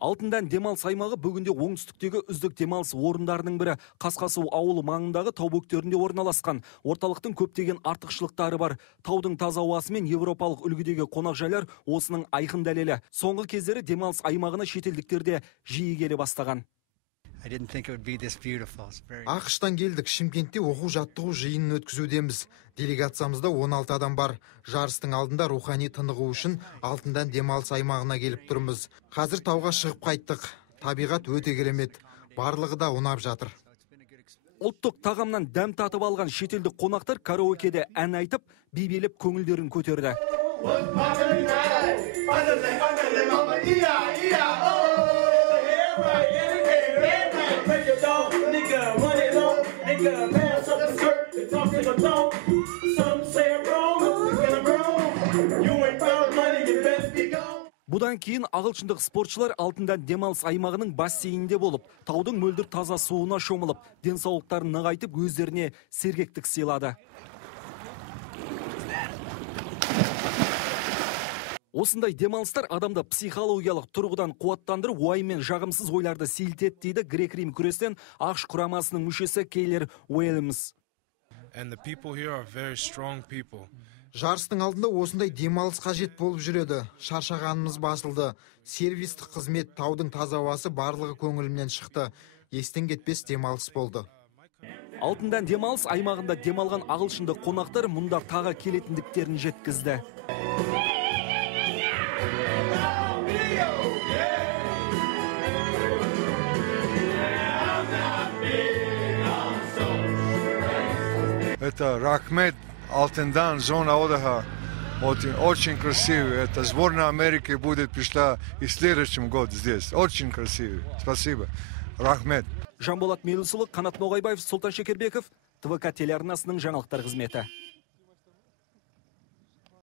Алтындан демалыс аймағы бүгінде оңтүстіктегі үздік демалыс орындарының бірі. Қасқасу ауылы маңындағы тау бөктерінде орналасқан. Орталықтың көптеген артықшылықтары бар. Таудың таза ауасы мен европалық үлгідегі қонақжайлар осының айқын дәлелі. Соңғы кездері демалыс аймағына шетелдіктер де жиі келе бастаған. ақш-тан келдік. Шымкентте оқу-жаттығу жиынын өткізудеміз. Делегациямызда 16 адам бар. Жарыстың алдында рухани тынығу үшін Алтындан демалыс аймағына келіп тұрмыз. Қазір тауға шығып қайттық. Табиғат өте керемет. Барлығы да ұнап жатыр. Ұлттық тағамнан дәм татып алған шетелдік қонақтар караокеде ән айтып, би билеп көңілдерін көтерді. Бұдан кейін ағылшындық спортшылар Алтындан демалыс аймағының бассейнінде болып, таудың мөлдір таза суына шомылып, денсаулықтарын нығайтып, өздеріне сергектік сыйлады. Осындай демалыстар адамды психологиялық тұрғыдан қуаттандырып, уайым мен жағымсыз ойларды сейілтеді дейді грек-рим күрестен ақш құрамасының мүшесі Кейлер Уильямс. Жарыстың алдында осындай демалыс қажет болып жүреді. Шаршағанымыз басылды. Сервистік қызмет, таудың таза ауасы барлығы көңілімнен шықты. Естен кетпес демалыс болды. Алтындан демалыс аймағында демалған ағылшындық қонақтар мұнда тағы келетіндіктерін жеткізді. Это Рахмет, Алтындан, зона отдыха. Очень красивый. Это сборная Америки будет пришла и в следующем году здесь. Очень красивый. Спасибо. Рахмет. Жанболат Мелісұлы, Қанат Ноғайбаев, Сұлтан Шекербеков, ТВК телеарнасының жаңалықтар қызметі.